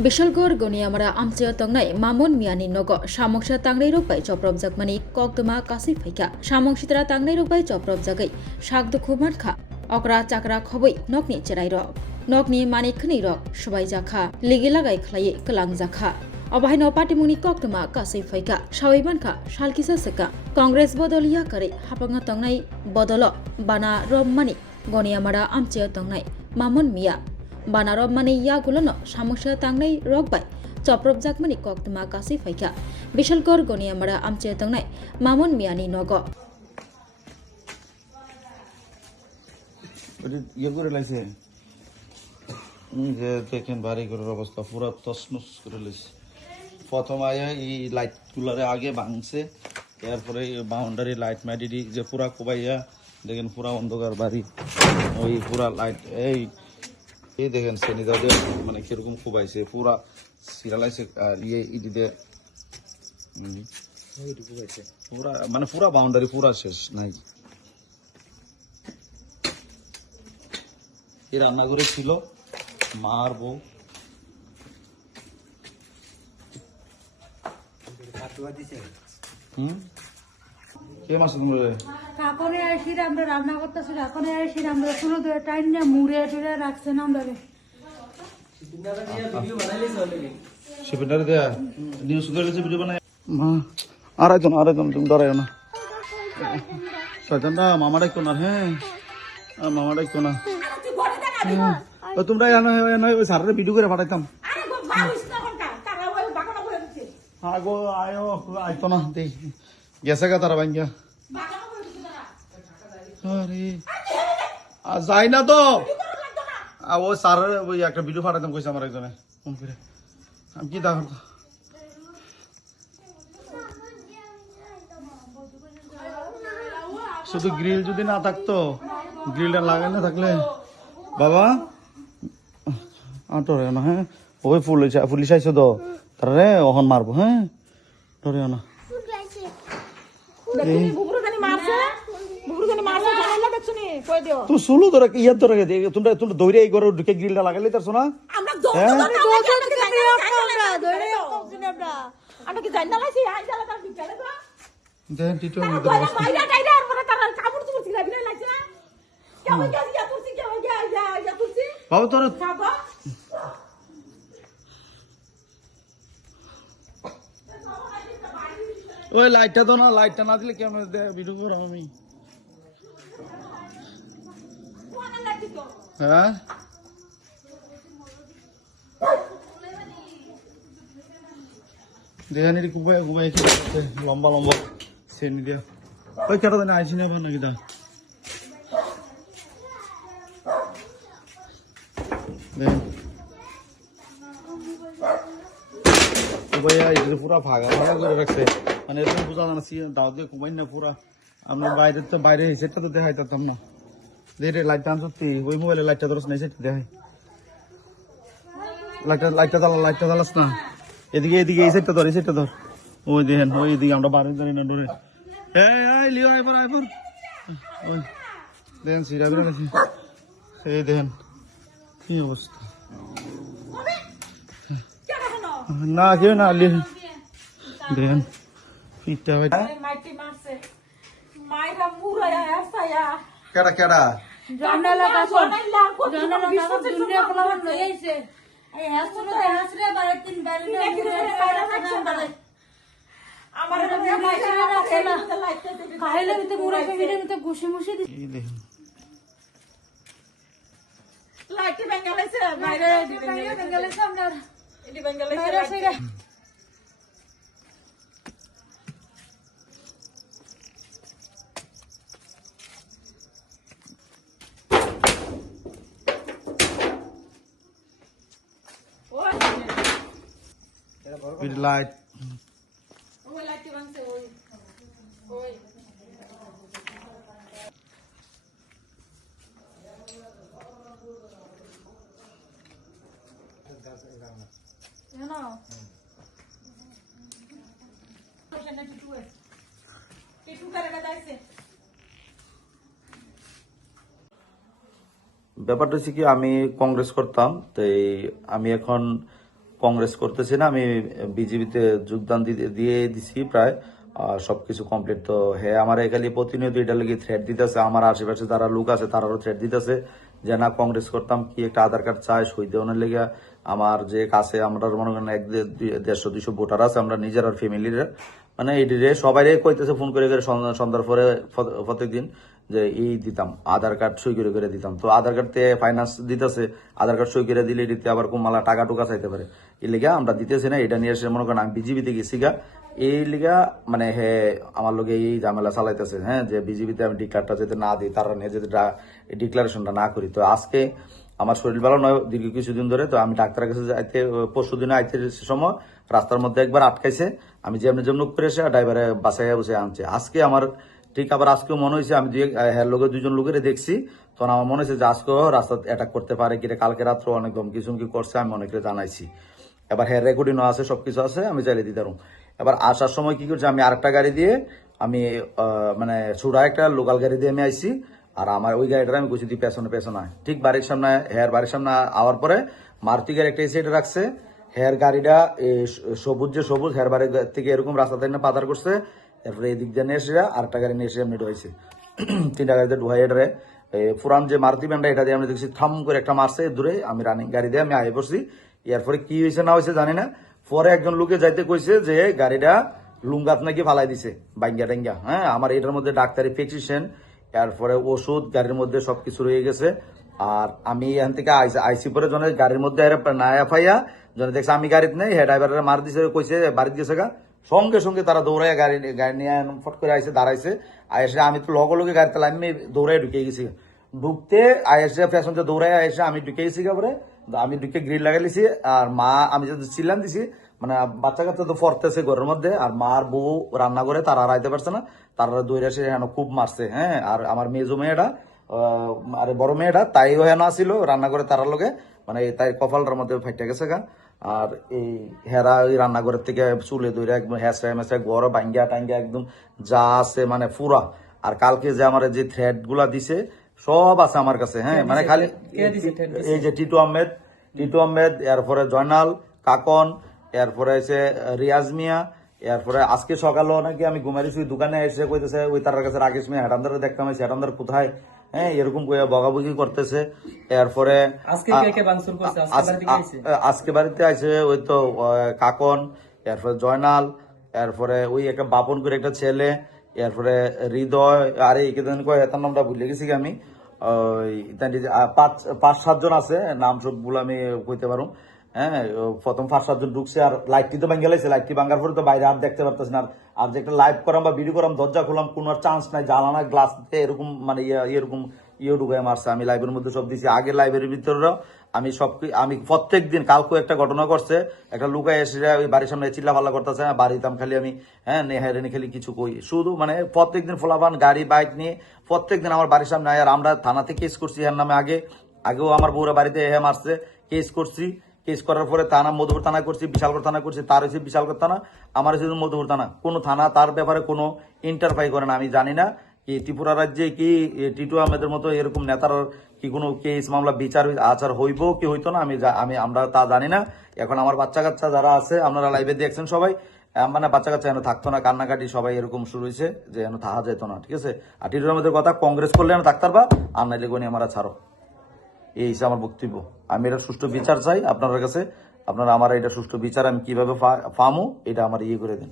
Bishalgor Goniamara Amtia Tongnai, Mamon Miani Nogo, Shamoksha Tangnai Robai, Choprov Zakmani, Koktuma Kasifika, Shamokshitra Tangnai Robai, Choprov Zagai, Shak the Kumarka, Okra Chakra Koboi, Nokni Cherai Rock, Nokni Mani Kni Rock, Shubai Jaka, Ligilagai Clay, Kalang Zaka. Obahino Patimuni Koktuma Kasifika, Shawibanka, Shalkisa Seka, Congress Bodolia Kari, Hapanga Tongnai, Bodolo, Bana Romani, Goniamara Amtia Tongnai, Mamon Mia. Banarab mani ya gulano Shamoksha Tangnai Rogbai Choprov Zakmani Koktuma Kasifika Bishalgor Goniamara Amche Tangnai Mamon Miani Nogo ये करे लाइसे ये देखें बारी करे अवस्था पूरा तसनस करे लाइसे प्रथम आया ये लाइट कुलरे आगे भांगছে এরপরে বাউন্ডারি লাইট মারি দি যে পুরা কোবাইয়া দেখেন পুরা অন্ধকার বাড়ি ওই পুরা লাইট এই দেখেন সেনি দাও মানে কিরকম কোবাইছে পুরা সিরালাইছে আর ইদিতে এইটুকু কোবাইছে পুরা মানে পুরা বাউন্ডারি পুরা শেষ নাই এই রান্নাঘরে ছিল মা আর বউ কে মাছ তোমরা কাকনে আইছি আমরা রান্না করতেছি কাকনে আইছি আমরা শুরু ধরে টাইম নিয়ে মুড়ে টুড়ে রাখছেন আমরা শিপিনারে দেয়া নিউজ করেছে ভিডিও বানায় মা আড়াইজন তুমি ডরাইও না সজনদা মামা ডাকতো না হ্যাঁ মামা ডাকতো না তোমরা ওই সারের ভিডিও করে পাঠাইতাম আগো আয়ো আইতো না দেখ গেছে গা তারা ভাঙ্গা আরে যাই না তো ও সারের ওই একটা ভিডিও পাঠাইতাম কইছে আমার একজনে ফোন করে আমি কি দেখো শুধু গ্রিল যদি না থাকতো গ্রিলটা লাগাই না থাকলে বাবা ডরে না হ্যাঁ ওই পুলিশ আইসো তো তারে অহন মারবো হ্যাঁ ডরে না তুই শুলো তোরা ইয়ার তোরা তোমরা তোমরা দৌড়ে এই ঘরে ঢুকে গ্রিলটা লাগাইলে তার শোনা দেন টিটো বাবা তোরা ওই লাইটটা তো না লাইটটা না দিলে কেমন ভিডিও করো আমি হ্যাঁ দেখেন এটি ঘুমাই লম্বা লম্বা শ্রেণী দিয়া ওই কেটা জানি আইসি না নাকি দা পুরা ভাগা ভাগা করে রাখছে মানে এরকম বোঝা জানাচ্ছি দাও দিয়ে ঘুমাই না পুরা আমরা বাইরে তো বাইরে সেটা তো দেখাই তাম না রে লাইট টান সত্যি ওই মোবাইলে লাইটটা ধরস নাই সেটা দেখাই লাইটটা জ্বালাস না এদিকে এই সেটটা ধর ওই দেখেন ওই এদিকে আমরা বাইরে জানি না ধরে লিও আইবার ওই দেখেন সিরা বেরো গেছে এই দেখেন কি অবস্থা না কেউ না দেখেন পিঠটা কেডা কেডা with light ব্যাপারটা হচ্ছে কি আমি কংগ্রেস করতাম তাই আমি এখন কংগ্রেস করতেছি না, আমি বিজেপিতে যোগদান দিয়ে দিছি প্রায় সবকিছু কমপ্লিট। তো হ্যাঁ আমার এখানে প্রতিনিয়ত এটা লেগে থ্রেট দিতেছে, আমার আশেপাশে যারা লোক আছে তারাও থ্রেট দিতেছে যে না কংগ্রেস করতাম কি একটা আধার কার্ড চাই সই দেওয়ানোর লেগে। আমার যে কাছে আমরা মনে করেন 100-200 ভোটার আছে, আমরা নিজের আর ফ্যামিলির মানে এটিরে সবাই কইতেছে ফোন করে করে সন্ধ্যার পরে প্রত্যেকদিন যে এই দিতাম আধার কার্ড সই করে করে দিতাম। তো আধার কার্ড তে ফাইন্যান্স দিতেছে, আধার কার্ড সই করে দিলে দিতে আবার কুমালা টাকা টুকা চাইতে পারে, এই লিগা আমরা দিতেছি না। এটা নিয়ে এসে মনে করেন আমি বিজেপিতে গেছি গা, এই লিগা মানে হ্যাঁ আমার লোকে এই ঝামেলা চালাইতেছে, হ্যাঁ যে বিজেপিতে আমি ডিক্লারটা যাতে না দিই, তারা নিয়ে যদি ডিক্লারেশনটা না করি। তো আজকে আমার শরীর ভালো নয় দীর্ঘ কিছুদিন ধরে, তো আমি ডাক্তারের কাছে যাইতে পরশু দিনে আইতে সময় রাস্তার মধ্যে একবার আটকাইছে, আমি যেমনি যেমন করে এসে ড্রাইভারে বাসায় বসে আনছে। আজকে আমার ঠিক আবার আজকেও মনে হয়েছে আমি হ্যাঁ লোকের 2জন লোকের দেখছি, তখন আমার মনে হয়েছে যে আজকেও রাস্তা অ্যাটাক করতে পারে কিরে, কালকে রাত্রে অনেক ধমকি চমকি করছে, আমি অনেকে জানাইছি। এবার হ্যাঁ রেকর্ডিংও আছে, সবকিছু আছে, আমি চাইলে দিতে পারবো। এবার আসার সময় কি করছি, আমি আরেকটা গাড়ি দিয়ে আমি মানে ছোড়া একটা লোকাল গাড়ি দিয়ে আমি আইছি, আর আমার ওই গাড়িটা আমি গুছি দিই পেছনে পেছনে ঠিক বাড়ির সামনে, হ্যার বাড়ির সামনে আওয়ার পরে মারুতি গাড়ি একটা সাইডে রাখছে, হেয়ার গাড়িটা সবুজ যে সবুজ হেয়ার বাড়ির থেকে এরকম রাস্তা থেকে পাদার করছে, এরপরে এদিক দিয়ে নিয়ে এসে আরেকটা গাড়ি নিয়ে এসে এমনি ঢুকাইছে, 3টা গাড়িতে ঢুকাই এটারে পুরান যে মারুতি ব্যান্ডটা এটা দিয়ে আমি দেখছি থাম করে একটা মারছে দূরে, আমি রানিং গাড়ি দিয়ে আমি আগে পড়ছি। এরপরে কি হয়েছে না হয়েছে জানি না, পরে একজন লোকে যাইতে কইছে যে গাড়িটা লুঙ্গাত নাকি ফালাই দিছে বাইঙ্গা টাঙ্গা। হ্যাঁ আমার এটার মধ্যে ডাক্তারি প্রেসক্রিপশন, এরপরে ওষুধ গাড়ির মধ্যে সবকিছু রয়ে গেছে। আর আমি এখান থেকে আইসি পরে জনে গাড়ির মধ্যে না ফাইয়া জনে দেখছে আমি গাড়িতে নেই, হ্যাঁ ড্রাইভারের মার দিছে কইছে বাড়িতে গেছে গা, সঙ্গে সঙ্গে তারা দৌড়াইয়া গাড়ি নিয়ে ফট করে আইসে দাঁড়াইছে। আইসে আমি তো লগে লগে গাড়িতে আমি দৌড়াই ঢুকে গেছি, ঢুকতে আইসে ফ্যাশনতে দৌড়াই এসে আমি ঢুকে গেছি পরে আমি ঢুকে গ্রিল লাগাই লিছি। আর মা আমি যদি চিল্লান দিছি মানে বাচ্চা কাচ্চা তো পড়তেছে ঘরের মধ্যে, আর মার বউ রান্না করে তারা আর আইতে পারছে না, তারা দৌড়ে এসে খুব মারছে। হ্যাঁ আর আমার মেজো মেয়েটা আরে বড় মেয়েটা তাইও হেন আসিল রান্না করে তারার লগে, মানে তাই কপালটার মধ্যে ফাইটে গেছে গা। আর এই হেরা ওই রান্নাঘরের থেকে চুলে দইরা একদম হ্যাঁচড়ায় মেচড়ায় গড় ভাঙ্গা টাঙ্গা একদম যা আছে মানে পুরা। আর কালকে যে আমার যে থ্রেড গুলা দিছে সব আছে আমার কাছে। হ্যাঁ মানে খালি এই যে টিটু আহমেদ, এরপরে জয়নাল কাকন, এরপরে হচ্ছে রিয়াজ মিয়া, এরপরে আজকে সকালেও নাকি আমি ঘুমাইছি ওই দোকানে এসে কইতেছে ওই তার কাছে রাকেশ মিয়া হেডান্দারে দেখতাম, হেডান্দার কোথায়, হ্যাঁ এরকম কইয়া বগাবগি করতেছে। এরপরে আজকে বাড়িতে আছে ওই তো কাকন, এরপরে জয়নাল, এরপরে ওই একটা বাপন করে একটা ছেলে, এরপরে হৃদয়, আরে এখানে কয় এত নামটা ভুলে গেছি আমি, ওই 5-7 জন আছে, নাম সবগুলো আমি কইতে পারো। হ্যাঁ প্রথম 5-7 জন ঢুকছে, আর লাইটটি তো ভাঙ্গা লাইছে, লাইটটি ভাঙ্গার পরে তো বাইরে আর দেখতে পারতেছি না। আর যে একটা লাইভ করাম বা ভিডিও করাম দরজা খোলাম কোনো চান্স নাই, জ্বালানা গ্লাস এরকম মানে এরকম ঢুকাই মারছে। আমি লাইভের মধ্যে সব দিছি, আগে লাইভের ভিতরেও আমি প্রত্যেক দিন, কালকে একটা ঘটনা করছে, একটা লুকায় এসে ওই বাড়ির সামনে চিল্লা পাল্লা করতেছে, বাড়িতাম খালি আমি হ্যাঁ নেহারেনি খালি কিছু কই শুধু মানে প্রত্যেকদিন ফোলাবান গাড়ি বাইক নিয়ে প্রত্যেকদিন আমার বাড়ির সামনে। আর আমরা থানাতে কেস করছি এর নামে, আগেও আমার বউরা বাড়িতে হ্যাঁ মারছে, কেস করছি। কেস করার পরে থানা মধুপুর থানা করছি, বিশালগড় থানা করছি, তার হয়েছে বিশালগড় থানা, আমার হয়েছে মধুপুর থানা। কোনো থানা তার ব্যাপারে কোনো ইন্টারফাই করে না। আমি জানি না কি ত্রিপুরা রাজ্যে কি টিটু আহমেদের মতো এরকম নেতার কি কোনো কেস মামলা বিচার আচার হইব কি হইতো না আমরা তা জানি না। এখন আমার বাচ্চা কাচ্চা যারা আছে আপনারা লাইভে দেখছেন সবাই, মানে বাচ্চা কাচ্চা এনে থাকতো না, কান্নাকাটি সবাই এরকম শুরু হয়েছে যে এনে থাকা যেত না। ঠিক আছে, আর টিটু আহমেদের কথা কংগ্রেস করলে এনে থাকতার বা আর নাইলে গনি আমরা ছাড়ো, এই হিসেবে আমার বক্তব্য। আমি এটা সুষ্ঠু বিচার চাই আপনার কাছে, আপনারা আমার এটা সুষ্ঠু বিচার আমি কিভাবে পামু এটা আমার করে দেন।